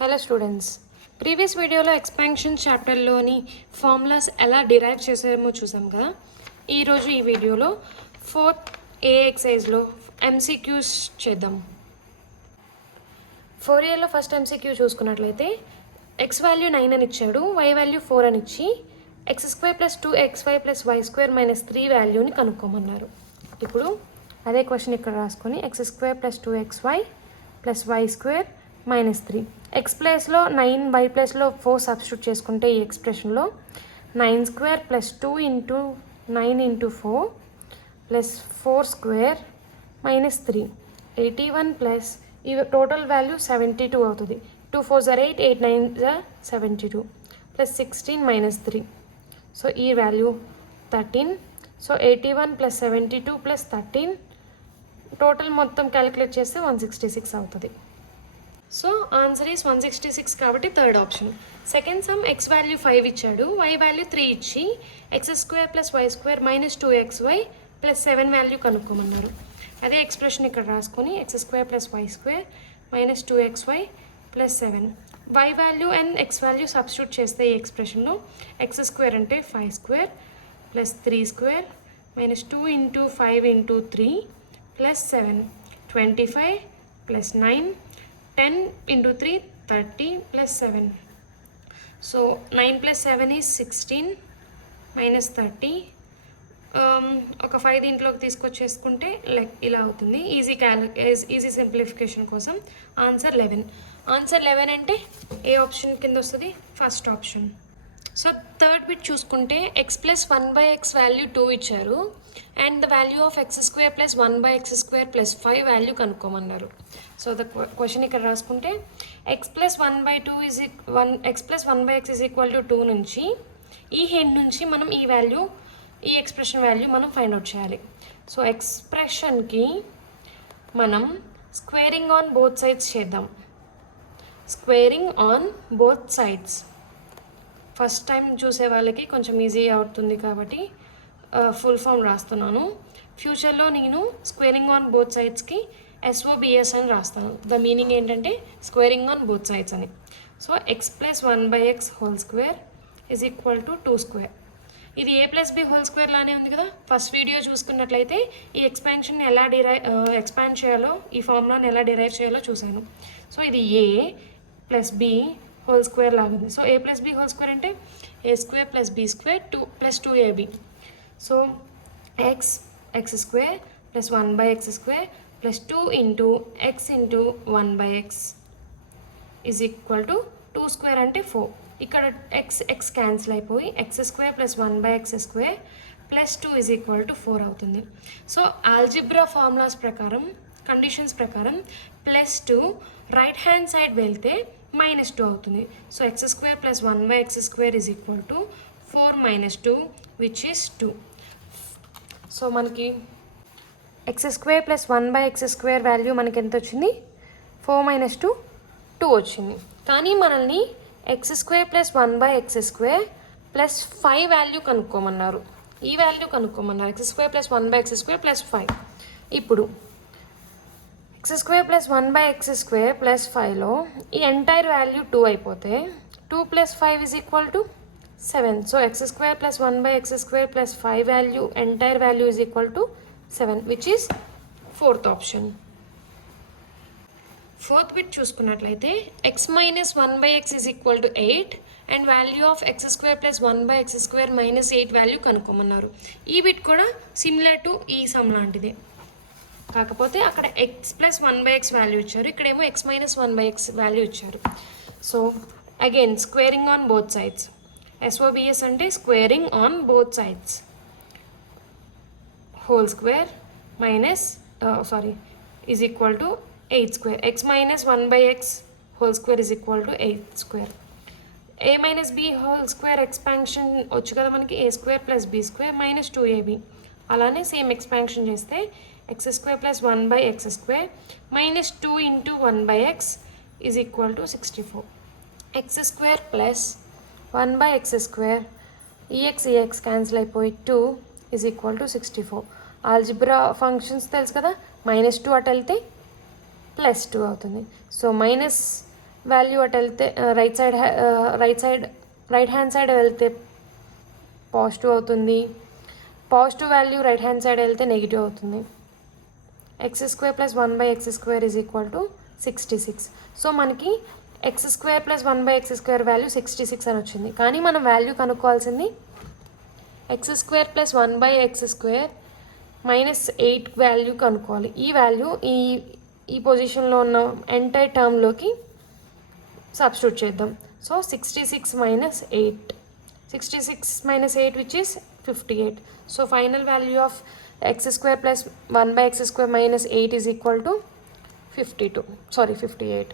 Hello students, previous వీడియోలో expansion చాప్టర్లోని formulas ఎలా derive చేసామో చూసాం కదా. ఈరోజు ఈ వీడియోలో 4th ఏ ఎక్సైజ్లో ఎంసీక్యూస్ చేద్దాం. 4ఏలో ఫస్ట్ ఎంసీక్యూ చూసుకున్నట్లయితే ఎక్స్ వాల్యూ 9 అని ఇచ్చాడు, వై వాల్యూ 4 అని ఇచ్చి x² + 2xy + y² - 3 వాల్యూని కనుక్కోమన్నారు. ఇప్పుడు అదే క్వశ్చన్ ఇక్కడ రాసుకొని x² + 2xy + y² - 3 x ప్లేస్లో 9, y ప్లేస్లో 4 సబ్స్టిట్యూట్ చేసుకుంటే ఈ ఎక్స్ప్రెషన్లో 9² + 2 × 9 × 4 + 4² - 3 81 ప్లస్ ఈ టోటల్ వాల్యూ 72 అవుతుంది. 2 4s are 8, 8 9s are 72 + 16 - 3. So ఈ వాల్యూ 13. సో 81 + 72 + 13 టోటల్ మొత్తం క్యాలిక్యులేట్ చేస్తే 166 అవుతుంది. సో ఆన్సర్ ఈస్ 166 కాబట్టి third option. Second some X value 5 ఇచ్చాడు, వై వాల్యూ 3 ఇచ్చి x² + y² - 2xy + 7 వాల్యూ కనుక్కోమన్నారు. అదే ఎక్స్ప్రెషన్ ఇక్కడ రాసుకొని x² + y² - 2xy + 7 y value and x value substitute చేస్తే ఈ ఎక్స్ప్రెషన్లో x² అంటే 5² + 3² - 2 × 5 × 3 + 7 25 + 9 10 × 3 30 + 7. So 9 + 7 is 16 - 30. ఒక 5 దీంట్లోకి తీసుకొచ్చేసుకుంటే లైక్ ఇలా అవుతుంది. ఈజీ సింప్లిఫికేషన్ కోసం ఆన్సర్ 11. ఆన్సర్ 11 అంటే ఏ ఆప్షన్ కింద వస్తుంది? First option. So third bit చూసుకుంటే x + 1/x వాల్యూ 2 ఇచ్చారు and the value of x² + 1/x² + 5 value కనుక్కోమన్నారు. సో ద క్వశ్చన్ ఇక్కడ రాసుకుంటే x + 1/2 x + 1/x = 2 నుంచి ఈ హెడ్ నుంచి మనం ఈ ఎక్స్ప్రెషన్ వాల్యూ మనం ఫైండ్ అవుట్ చేయాలి. సో ఎక్స్ప్రెషన్కి మనం స్క్వేరింగ్ ఆన్ బోత్ సైడ్స్ చేద్దాం. Squaring on both sides first time చూసే వాళ్ళకి కొంచెం ఈజీ అవుతుంది కాబట్టి ఫుల్ ఫామ్ రాస్తున్నాను. ఫ్యూచర్లో నేను స్క్వేరింగ్ ఆన్ బోత్ సైడ్స్కి SOBS అని రాస్తాను. ద మీనింగ్ ఏంటంటే స్క్వేరింగ్ ఆన్ బోత్ సైడ్స్ అని. So x + 1/x² = 2². ఇది a + b² లానే ఉంది కదా. ఫస్ట్ వీడియో చూసుకున్నట్లయితే ఈ ఎక్స్పాన్షన్ ఎలా ఎక్స్పాండ్ చేయాలో, ఈ ఫార్ములాని ఎలా డిరైవ్ చేయాలో చూశాను. సో ఇది a + b² లాగా ఉంది. సో a + b² అంటే a² + b² 2 + 2ab. So x² + 1/x² + 2 × x × 1/x = 2² అంటే 4. ఇక్కడ x క్యాన్సిల్ అయిపోయి x² + 1/x² + 2 = 4 అవుతుంది. సో ఆల్జిబ్రా ఫార్ములాస్ ప్రకారం, కండిషన్స్ ప్రకారం +2 రైట్ హ్యాండ్ సైడ్ వెళ్తే -2 అవుతుంది. So x² + 1/x² = 4 - 2 which is 2. So మనకి x² + 1/x² వాల్యూ మనకి ఎంత వచ్చింది? 4 - 2 2 వచ్చింది. కానీ మనల్ని x² + 1/x² + 5 వాల్యూ కనుక్కోమన్నారు. ఈ వాల్యూ కనుక్కోమన్నారు x² + 1/x² + 5. ఇప్పుడు x² + 1/x² + 5లో ఈ ఎంటైర్ వాల్యూ 2 అయిపోతే 2 + 5 = 7. So x² + 1/x² + 5 value entire value = 7 which is fourth option. Fourth bit చూసుకున్నట్లయితే x - 1/x = 8 and value of x² + 1/x² - 8 value కనుక్కోమన్నారు. ఈ బిట్ కూడా similar to ఈ సమ్ లాంటిదే, కాకపోతే అక్కడ x + 1/x వాల్యూ ఇచ్చారు, ఇక్కడేమో x - 1/x వాల్యూ ఇచ్చారు. So again squaring on both sides. SOBS అంటే squaring on both sides. Whole square = 8². x - 1/x = 8². a - b² expansion వచ్చు కదా మనకి, a² + b² - 2ab. అలానే సేమ్ ఎక్స్పాన్షన్ చేస్తే x² + 1/x² - 2 × 1/x = 64. x² + 1/x² ex cancel అయిపోయి 2 = 64. Algebra functions తెలుసు కదా, -2 అటు వెళ్తే +2 అవుతుంది. సో వాల్యూ అటు వెళ్తే రైట్ హ్యాండ్ సైడ్ వెళ్తే పాజిటివ్ అవుతుంది, positive value right hand side వెళ్తే నెగిటివ్ అవుతుంది. X square plus 1/x² is equal to 66. So మనకి x² ప్లస్ 1/x² వాల్యూ 66 అని వచ్చింది. కానీ మనం వాల్యూ కనుక్కోవాల్సింది x² plus 1/x² minus 8 value కనుక్కోవాలి. ఈ వాల్యూ ఈ పొజిషన్లో ఉన్న ఎంటైర్ టర్మ్లోకి సబ్స్టిట్యూట్ చేద్దాం. So 66 minus 8. 66 minus 8 which is 58. So final value of x² plus 1/x² minus 8 is equal to 58.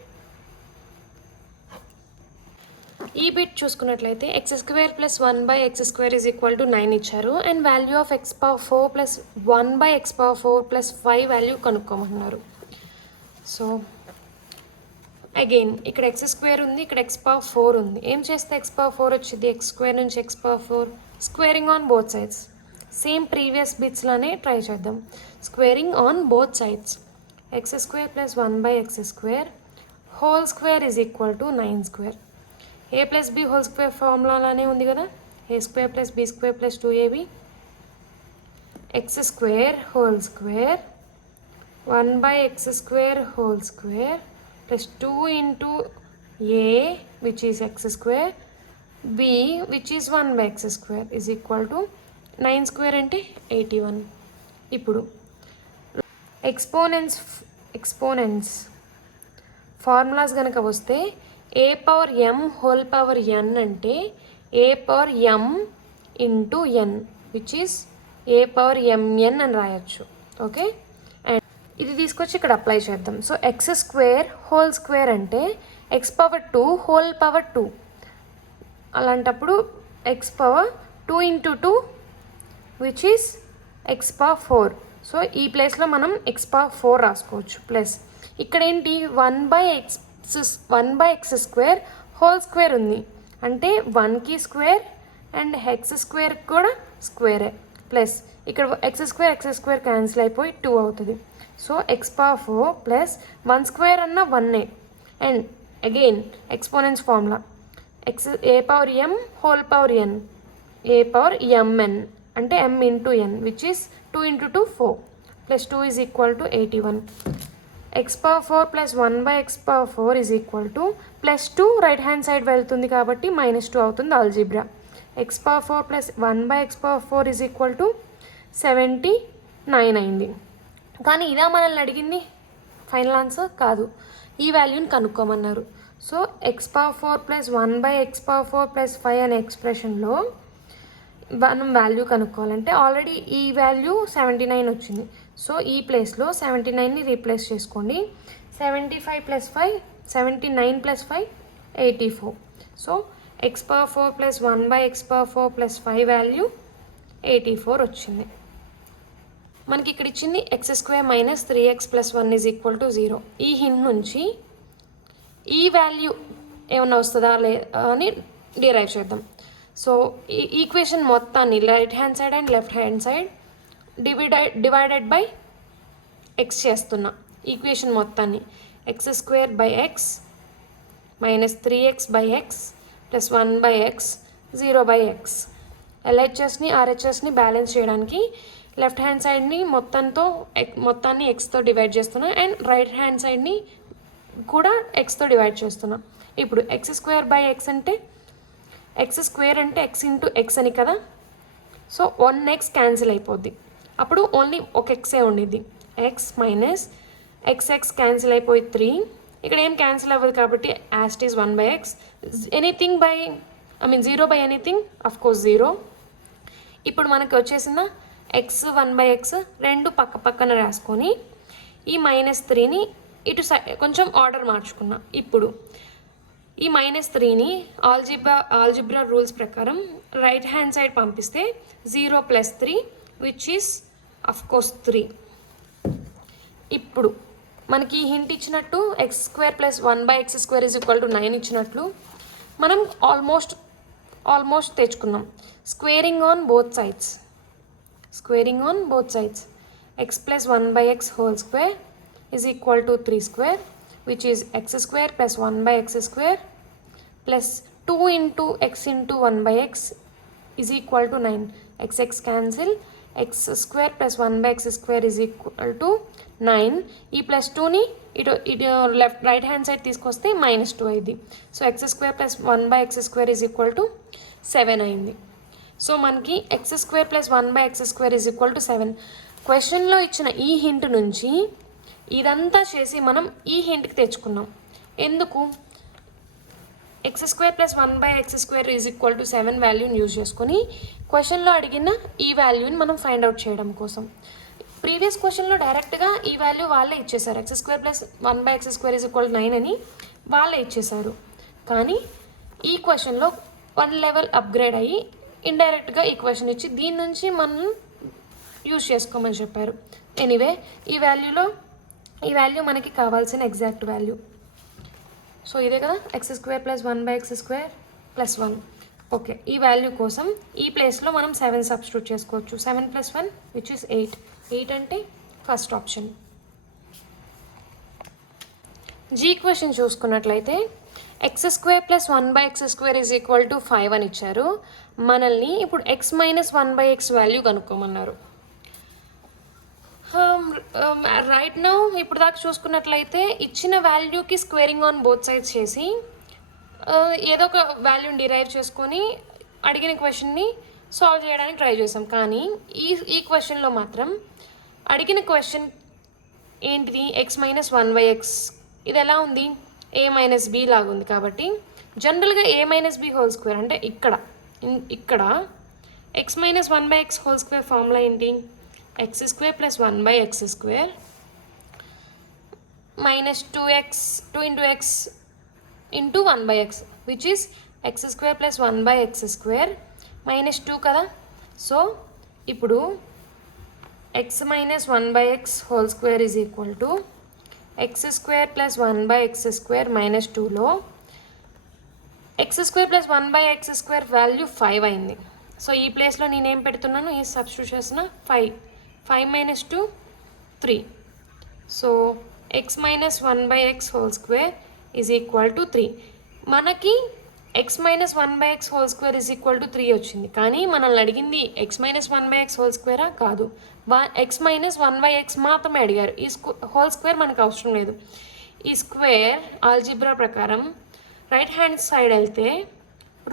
ఈ బిట్ చూసుకున్నట్లయితే x² plus 1/x² is equal to 9 ఇచ్చారు and value of x⁴ plus 1/x⁴ plus 5 value కనుక్కోమన్నారు. So again ఇక్కడ x² ఉంది, ఇక్కడ x⁴ ఉంది. ఏం చేస్తే x⁴ వచ్చింది? x² నుంచి x⁴ squaring on both sides. Same previous బిట్స్లోనే ట్రై చేద్దాం. Squaring on both sides. x² plus 1/x² whole square is equal to 9². a plus b whole square ఫార్ములానే ఉంది కదా, a² plus b² plus 2ab. x² whole square 1/x² whole square plus 2 into a which is x² b which is 1/x² is equal to 9² అంటే 81. ఇప్పుడు exponents formulas కనుక వస్తే a⁴m whole power n అంటే a⁴m into n which is a⁴mn అని రాయొచ్చు. Okay, ఇది తీసుకొచ్చి ఇక్కడ అప్లై చేద్దాం. సో x² హోల్ స్క్వేర్ అంటే x⁴2 హోల్ పవర్ 2. అలాంటప్పుడు x⁴2 into 2 which is x⁴. So ఈ ప్లేస్లో మనం x⁴ రాసుకోవచ్చు. ప్లస్ ఇక్కడ ఏంటి 1/x² హోల్ స్క్వేర్ ఉంది అంటే 1కి స్క్వేర్ అండ్ x² కూడా స్క్వేరే. ప్లస్ ఇక్కడ x² క్యాన్సిల్ అయిపోయి 2 అవుతుంది. సో x⁴ ప్లస్ 1² అన్న 1 and again exponents formula a⁴m whole power n a⁴mn అంటే m into n which is 2 into 2 4 plus 2 is equal to 81. x⁴ plus 1/x⁴ is equal to plus 2 right hand side వెళ్తుంది కాబట్టి -2 అవుతుంది algebra. x⁴ plus 1/x⁴ is equal to 79 అయింది. కానీ ఇదా మనల్ని అడిగింది final answer కాదు, ఈ వాల్యూని కనుక్కోమన్నారు. So x⁴ plus 1/x⁴ plus 5 అనే ఎక్స్ప్రెషన్లో మనం వాల్యూ కనుక్కోవాలంటే ఆల్రెడీ ఈ వాల్యూ 79 వచ్చింది. సో ఈ ప్లేస్లో 79ని రీప్లేస్ చేసుకోండి. 79 plus 5 84. So x⁴ plus 1/x⁴ plus 5 value 84 వచ్చింది. మనకి ఇక్కడ ఇచ్చింది x² minus 3x plus 1 is equal to 0. ఈ హింట్ నుంచి ఈ వాల్యూ ఏమన్నా వస్తుందా అని డిరైవ్ చేద్దాం. సో ఈ ఈక్వేషన్ మొత్తాన్ని right hand side and left hand side divided by x చేస్తున్నా. ఈక్వేషన్ మొత్తాన్ని x² x minus 3x/x plus 1/x 0/x. LHSని RHSని బ్యాలెన్స్ చేయడానికి లెఫ్ట్ హ్యాండ్ సైడ్ని మొత్తాన్ని ఎక్స్తో డివైడ్ చేస్తున్నా అండ్ రైట్ హ్యాండ్ సైడ్ని కూడా ఎక్స్తో డివైడ్ చేస్తున్నా. ఇప్పుడు x² అంటే x² అంటే x ఇంటూ x అని కదా. సో 1x క్యాన్సిల్ అయిపోద్ది, అప్పుడు ఓన్లీ ఒక ఎక్సే ఉండిద్ది. x మైనస్ x క్యాన్సిల్ అయిపోయి 3. ఇక్కడ ఏం క్యాన్సిల్ అవ్వదు కాబట్టి as it is 1/x. Anything 0/ఎనీథింగ్ అఫ్ కోర్స్ 0. ఇప్పుడు మనకి వచ్చేసిన x 1/x రెండు పక్క పక్కన రాసుకొని ఈ -3ని ఇటు కొంచెం ఆర్డర్ మార్చుకున్నా. ఇప్పుడు ఈ -3ని ఆల్జిబ్రా రూల్స్ ప్రకారం రైట్ హ్యాండ్ సైడ్ పంపిస్తే 0 + 3 విచ్ ఈస్ అఫ్ కోర్స్ 3. ఇప్పుడు మనకి హింట్ ఇచ్చినట్టు x² plus 1/x² is equal to 9 ఇచ్చినట్లు మనం ఆల్మోస్ట్ తెచ్చుకున్నాం. Squaring on both sides x plus 1/x whole square is equal to 3² which is X square plus 1/x² plus 2 into X into 1/x is equal to 9. x cancel, X square plus 1/x² is equal to 9. ఈ plus 2ని ఇటు right hand side తీసుకొస్తే -2 అయింది. So x² plus 1/x² is equal to 7 అయింది. So మనకి x² plus 1/x² is equal to 7. క్వశ్చన్లో ఇచ్చిన ఈ హింట్ నుంచి ఇదంతా చేసి మనం ఈ హింట్కి తెచ్చుకున్నాం. ఎందుకు? x² plus 1/x² is equal to 7 వాల్యూని యూజ్ చేసుకొని క్వశ్చన్లో అడిగిన ఈ వాల్యూని మనం ఫైండ్ అవుట్ చేయడం కోసం. ప్రీవియస్ క్వశ్చన్లో డైరెక్ట్గా ఈ వాల్యూ వాళ్ళే ఇచ్చేసారు, x² plus 1/x² is equal to 9 అని వాళ్ళే ఇచ్చేసారు. కానీ ఈ క్వశ్చన్లో 1 లెవెల్ అప్గ్రేడ్ అయ్యి ఇండైరెక్ట్గా ఈ క్వశ్చన్ ఇచ్చి దీని నుంచి మనం యూజ్ చేసుకోమని చెప్పారు. ఎనీవే ఈ వాల్యూ మనకి కావాల్సిన ఎగ్జాక్ట్ వాల్యూ. సో ఇదే కదా, x² plus 1/x² plus 1. Okay, ఈ వాల్యూ కోసం ఈ ప్లేస్లో మనం 7 సబ్స్టిట్యూట్ చేసుకోవచ్చు. 7 ప్లస్ 1 విచ్ ఇస్ 8. 8 అంటే ఫస్ట్ ఆప్షన్. జీ క్వశ్చన్ చూసుకున్నట్లయితే x² plus 1/x² is equal to 5 అని ఇచ్చారు. మనల్ని ఇప్పుడు x మైనస్ 1/x వాల్యూ కనుక్కోమన్నారు. రైట్ నౌ ఇప్పుడు దాకా చూసుకున్నట్లయితే ఇచ్చిన వాల్యూకి స్క్వేరింగ్ ఆన్ బోత్ సైడ్స్ చేసి ఏదో ఒక వాల్యూని డిరైవ్ చేసుకొని అడిగిన క్వశ్చన్ని సాల్వ్ చేయడానికి ట్రై చేసాం. కానీ ఈ క్వశ్చన్లో మాత్రం అడిగిన క్వశ్చన్ ఏంటిది? x minus 1/x. ఇది ఎలా ఉంది? a మైనస్ b లాగుంది. కాబట్టి జనరల్గా a minus b whole square అంటే ఇక్కడ x minus 1/x whole square formula ఏంటి? x² plus 1/x² minus 2 into x into 1/x which is x² plus 1/x² minus 2 కదా. సో ఇప్పుడు x minus 1/x whole square is equal to x² plus 1/x² minus 2లో x² plus 1/x² value 5 అయింది. So ఈ ప్లేస్లో నేనేం పెడుతున్నాను? ఈ substitute చేసిన 5 minus 2 3. So x minus 1/x whole square is equal to 3. మనకి x minus 1/x whole square is equal to 3 వచ్చింది. కానీ మనల్ని అడిగింది x మైనస్ 1/x హోల్ స్క్వేరా? కాదు, x మైనస్ 1/x మాత్రమే అడిగారు. ఈ హోల్ స్క్వేర్ మనకు అవసరం లేదు. ఈ స్క్వేర్ ఆల్జిబ్రా ప్రకారం రైట్ హ్యాండ్ సైడ్ వెళ్తే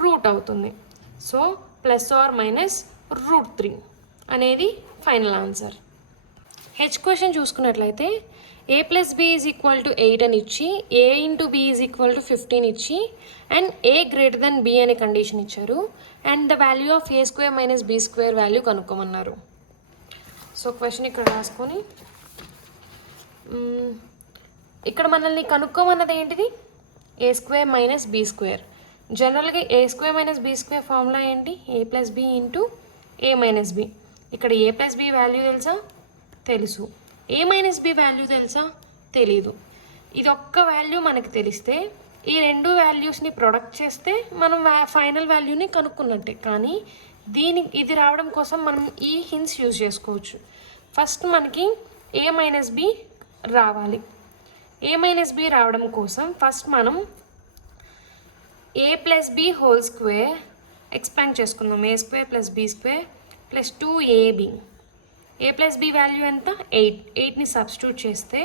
రూట్ అవుతుంది. సో ప్లస్ ఆర్ మైనస్ √3 అనేది ఫైనల్ ఆన్సర్. హెచ్ క్వశ్చన్ చూసుకున్నట్లయితే a plus b is equal to 8 అని ఇచ్చి a into b is equal to 15 ఇచ్చి and a greater than b అనే condition ఇచ్చారు. And the value of a² minus b² value కనుక్కోమన్నారు. So question ఇక్కడ రాసుకొని ఇక్కడ మనల్ని కనుక్కోమన్నది ఏంటిది? a² minus b². జనరల్గా a² మైనస్ b² ఫార్ములా ఏంటి? a plus b into a minus b. ఇక్కడ a ప్లస్ b వాల్యూ తెలుసా? తెలుసు. a మైనస్ b వాల్యూ తెలుసా? తెలీదు. ఇది ఒక్క వాల్యూ మనకి తెలిస్తే ఈ రెండు వాల్యూస్ని ప్రొడక్ట్ చేస్తే మనం ఫైనల్ వాల్యూని కనుక్కున్నట్టే. కానీ ఇది రావడం కోసం మనం ఈ హింట్స్ యూజ్ చేసుకోవచ్చు. ఫస్ట్ మనకి a మైనస్ b రావాలి. a మైనస్ b రావడం కోసం ఫస్ట్ మనం a plus b whole square expand చేసుకుందాం. a² plus b² plus 2ab. a plus b value ఎంత? 8ని సబ్స్టిట్యూట్ చేస్తే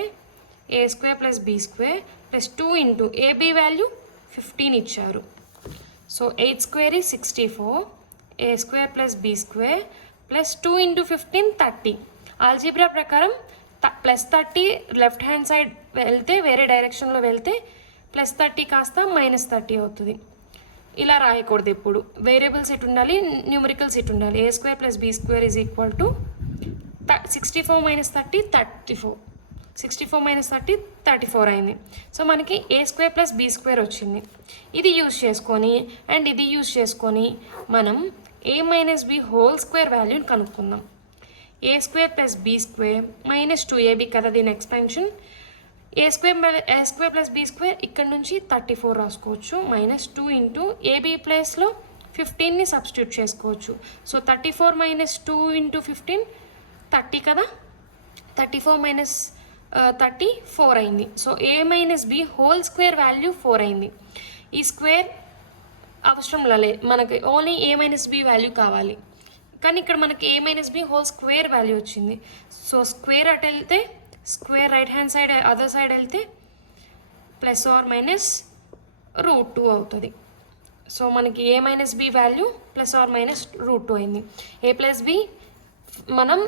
a² plus b² plus 2 into ab value 15 ఇచ్చారు. So 8² is 64. a² plus b² plus 2 into 15 30. Algebra ప్రకారం plus 30 left hand side వెళ్తే వేరే డైరెక్షన్లో వెళ్తే plus 30 కాస్త -30 అవుతుంది. ఇలా రాయకూడదు. ఎప్పుడు వేరియబుల్స్ ఇటు ఉండాలి, న్యూమరికల్స్ ఇటు ఉండాలి. a² plus b² is equal to 64 minus 30 34. 64 minus 30 34 అయింది. సో మనకి a² ప్లస్ b² వచ్చింది. ఇది యూజ్ చేసుకొని అండ్ ఇది యూజ్ చేసుకొని మనం a minus b whole square వాల్యూని కనుక్కుందాం. a² plus b² minus 2ab కదా దీని ఎక్స్పాన్షన్. a² ప్లస్ b² ఇక్కడ నుంచి 34 రాసుకోవచ్చు. మైనస్ 2 ఇంటూ ab ప్లేస్లో 15ని సబ్స్టిట్యూట్ చేసుకోవచ్చు. సో 34 మైనస్ 2 ఇంటూ 15 30 కదా. 34 మైనస్ 34 అయింది. So a minus B whole square value 4 అయింది. ఈ స్క్వేర్ అవసరం లే, మనకి only a minus B value కావాలి. కానీ ఇక్కడ మనకి a minus B whole square value వచ్చింది. సో స్క్వేర్ అటు వెళ్తే square right hand side other side వెళ్తే ప్లస్ ఆర్ మైనస్ √2 అవుతుంది. సో మనకి a minus B value plus are minus √2 అయింది. a ప్లస్ బి మనం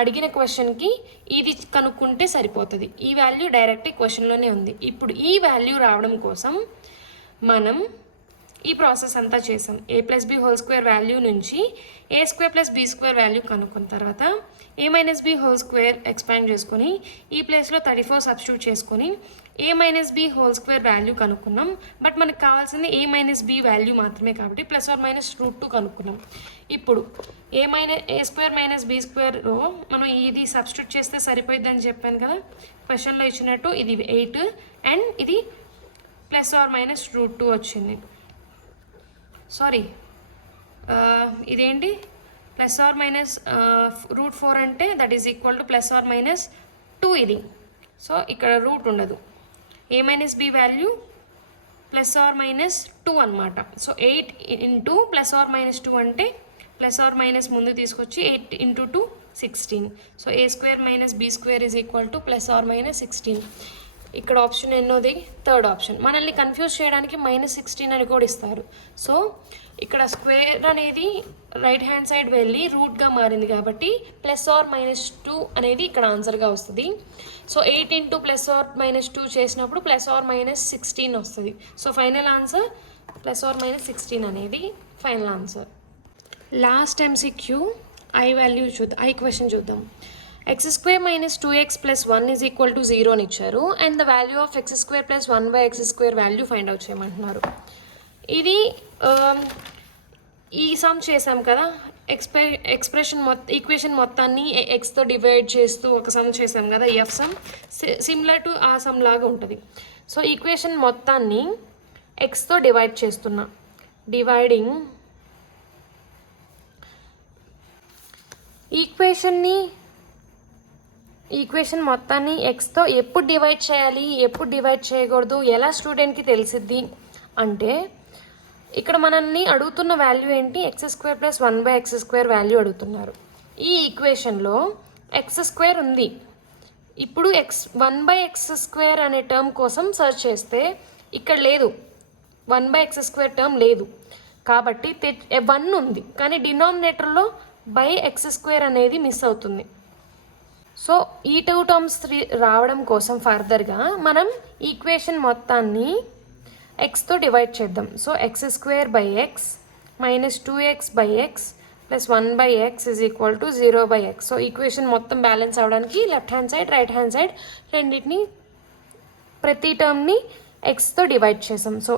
అడిగిన క్వశ్చన్కి ఇది కనుక్కుంటే సరిపోతుంది. ఈ వాల్యూ డైరెక్ట్ క్వశ్చన్లోనే ఉంది. ఇప్పుడు ఈ వాల్యూ రావడం కోసం మనం ఈ ప్రాసెస్ అంతా చేసాం. a plus B whole square value నుంచి a square plus B square value కనుక్కున్న తర్వాత a minus B whole square expand చేసుకొని ఈ ప్లేస్లో 34 సబ్స్టిట్యూట్ చేసుకొని a minus B whole square value కనుక్కున్నాం. బట్ మనకు కావాల్సింది a మైనస్ బి వాల్యూ మాత్రమే కాబట్టి ప్లస్ ఆర్ మైనస్ √2 కనుక్కున్నాం. ఇప్పుడు a స్క్వేర్ మైనస్ బి స్క్వేర్లో మనం ఇది సబ్స్టిట్యూట్ చేస్తే సరిపోయిద్దని చెప్పాను కదా, క్వశ్చన్లో ఇచ్చినట్టు ఇది 8 అండ్ ఇది ప్లస్ ఆర్ మైనస్ √2 వచ్చింది. సారీ, ఇదేంటి ప్లస్ ఆర్ మైనస్ √4 అంటే that is equal to plus are minus 2 ఇది. సో ఇక్కడ రూట్ ఉండదు. a minus B value plus are minus 2 అనమాట. So 8 into plus are minus 2 అంటే ప్లస్ ఆర్ మైనస్ ముందు తీసుకొచ్చి 8 into 2 16. So a square minus B square is equal to plus are minus 16. ఇక్కడ option ఎన్నోది? Third option. మనల్ని confuse చేయడానికి -16 అని కూడా ఇస్తారు. సో ఇక్కడ స్క్వేర్ అనేది రైట్ హ్యాండ్ సైడ్ వెళ్ళి రూట్గా మారింది కాబట్టి ప్లస్ ఆర్ మైనస్ 2 అనేది ఇక్కడ ఆన్సర్గా వస్తుంది. So 8 into plus are minus 2 చేసినప్పుడు ప్లస్ ఆర్ మైనస్ 16 వస్తుంది. So final answer plus are minus 16 అనేది ఫైనల్ ఆన్సర్. లాస్ట్ MCQ ఐ క్వశ్చన్ చూద్దాం. x square minus 2x plus 1 is equal to 0 అని ఇచ్చారు. And the value of x square plus 1/x square value find out చేయమంటున్నారు. ఇది ఈ some చేసాం కదా, ఈక్వేషన్ మొత్తాన్ని ఎక్స్తో డివైడ్ చేస్తూ ఒక సమ్ చేసాం కదా, ఎఫ్ సమ్ సిమిలర్ టు ఆ సమ్ లాగా ఉంటుంది. సో ఈక్వేషన్ మొత్తాన్ని ఎక్స్తో డివైడ్ చేస్తున్నా. డివైడింగ్ ఈక్వేషన్ మొత్తాన్ని ఎక్స్తో ఎప్పుడు డివైడ్ చేయాలి, ఎప్పుడు డివైడ్ చేయకూడదు, ఎలా స్టూడెంట్కి తెలిసిద్ది అంటే ఇక్కడ మనల్ని అడుగుతున్న వాల్యూ ఏంటి? x square plus 1/x square value అడుగుతున్నారు. ఈ ఈక్వేషన్లో x స్క్వేర్ ఉంది. ఇప్పుడు 1/x స్క్వేర్ అనే టర్మ్ కోసం సెర్చ్ చేస్తే ఇక్కడ లేదు, 1/x స్క్వేర్ టర్మ్ లేదు. కాబట్టి 1 ఉంది కానీ డినామినేటర్లో x స్క్వేర్ అనేది మిస్ అవుతుంది. సో ఈ 2 టర్మ్స్ రావడం కోసం ఫర్దర్గా మనం ఈక్వేషన్ మొత్తాన్ని ఎక్స్తో డివైడ్ చేద్దాం. So x square by X minus 2x by X plus 1/x is equal to 0/x. So equation మొత్తం బ్యాలెన్స్ అవ్వడానికి left hand side right hand side రెండింటిని ప్రతి టర్మ్ని ఎక్స్తో డివైడ్ చేసాం. So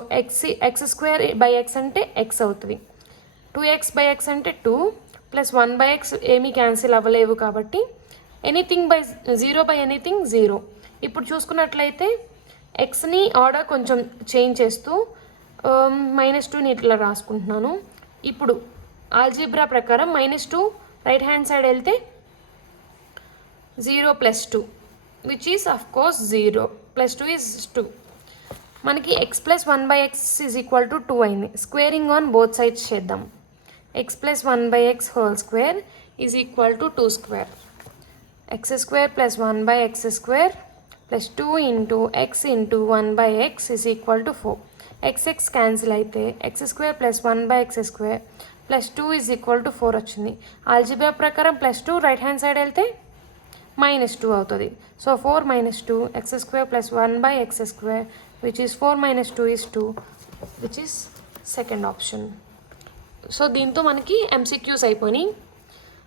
x square by X అంటే x అవుతుంది, 2x by X అంటే 2 plus 1/x ఏమీ cancel అవ్వలేవు కాబట్టి ఎనీథింగ్ బై 0 బై ఎనీథింగ్ 0. ఇప్పుడు చూసుకున్నట్లయితే ఎక్స్ని ఆర్డర్ కొంచెం చేంజ్ చేస్తూ -2ని ఇట్లా రాసుకుంటున్నాను. ఇప్పుడు ఆల్జీబ్రా ప్రకారం -2 రైట్ హ్యాండ్ సైడ్ వెళ్తే 0 plus 2 which is of course 0 plus 2 is 2. మనకి x plus 1/x is equal to 2 అయింది. స్క్వేరింగ్ ఆన్ బోత్ సైడ్స్ చేద్దాం. x plus 1/x whole square is equal to 2 square. x square plus 1/x square plus 2 into x into 1/x is equal to 4. x cancel అయితే x square plus 1/x square plus 2 is equal to 4 వచ్చింది. Algebra ప్రకారం +2 right hand side వెళ్తే -2 అవుతుంది. So 4 - 2 x square plus 1/x square which is 4 - 2 is 2 which is second option. So దీంతో మనకి MCQs అయిపోయినాయి.